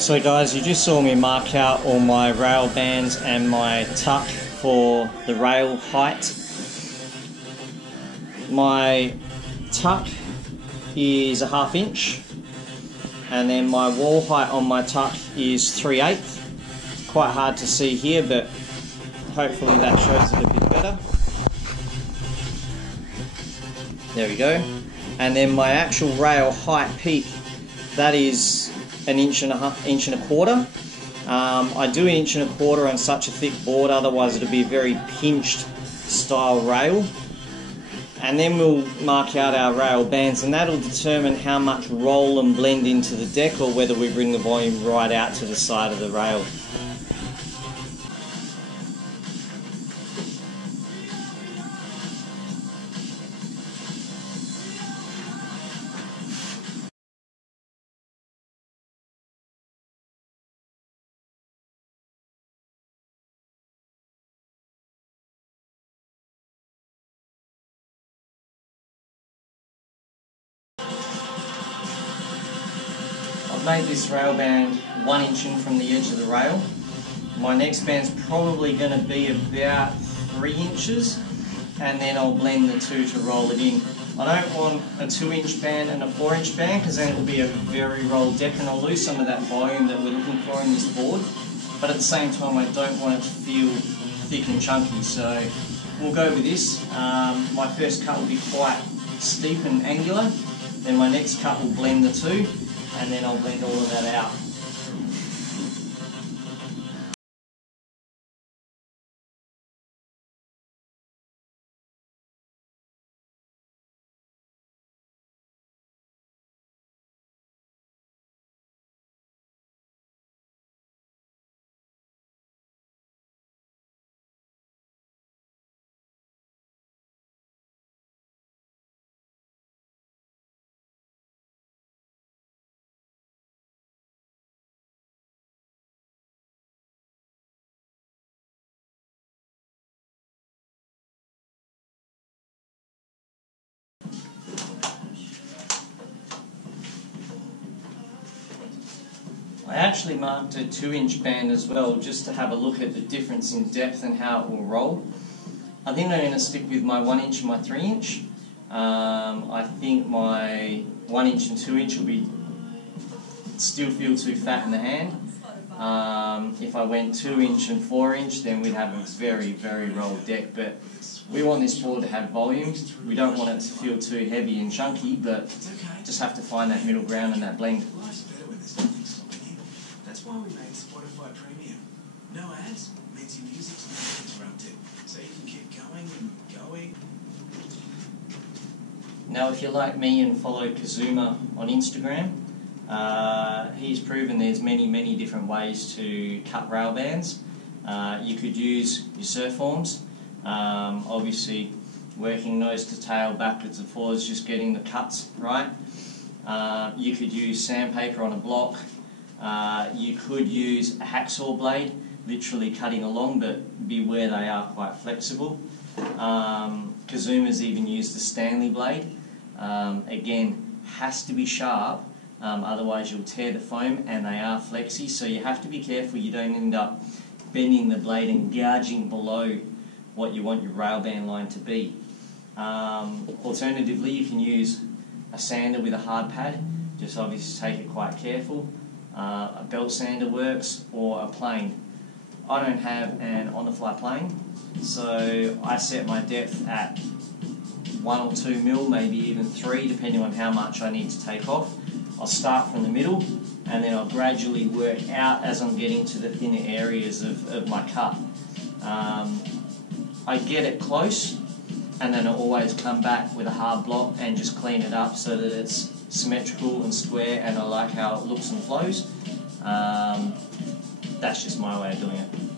So guys, you just saw me mark out all my rail bands and my tuck for the rail height. My tuck is 1/2 inch, and then my wall height on my tuck is 3/8. Quite hard to see here, but hopefully that shows it a bit better. There we go. And then my actual rail height peak, that is 1.25 inches. I do 1.25 inches on such a thick board, otherwise it'll be a very pinched style rail. And then we'll mark out our rail bands, and that'll determine how much roll and blend into the deck, or whether we bring the volume right out to the side of the rail. I've made this rail band 1 inch in from the edge of the rail. My next band's probably going to be about 3 inches, and then I'll blend the two to roll it in. I don't want a 2-inch band and a 4-inch band, because then it'll be a very rolled deck and I'll lose some of that volume that we're looking for in this board. But at the same time, I don't want it to feel thick and chunky, so we'll go with this. My first cut will be quite steep and angular, then my next cut will blend the two, and then I'll blend all of that out. I actually marked a 2-inch band as well, just to have a look at the difference in depth and how it will roll. I think I'm going to stick with my 1 inch and my 3 inch. I think my 1 inch and 2 inch will still feel too fat in the hand. If I went 2 inch and 4 inch, then we'd have a very, very rolled deck. But we want this board to have volume. We don't want it to feel too heavy and chunky, but just have to find that middle ground and that blend. That's why we made Spotify Premium. No ads means your music's not interrupted, so you can keep going and going. Now, if you're like me and follow Kazuma on Instagram, he's proven there's many different ways to cut rail bands. You could use your surf forms, obviously working nose to tail, backwards and forwards, just getting the cuts right. You could use sandpaper on a block. You could use a hacksaw blade, literally cutting along, but beware, they are quite flexible. Kazuma's even used a Stanley blade. Again, has to be sharp, otherwise you'll tear the foam, and they are flexy, so you have to be careful you don't end up bending the blade and gouging below what you want your rail band line to be. Alternatively, you can use a sander with a hard pad, just obviously take it quite careful. A belt sander works, or a plane. I don't have an on-the-fly plane, so I set my depth at 1 or 2 mil, maybe even 3, depending on how much I need to take off. I'll start from the middle, and then I'll gradually work out as I'm getting to the thinner areas of my cut. I get it close, and then I always come back with a hard block and just clean it up so that it's symmetrical and square, and I like how it looks and flows. That's just my way of doing it.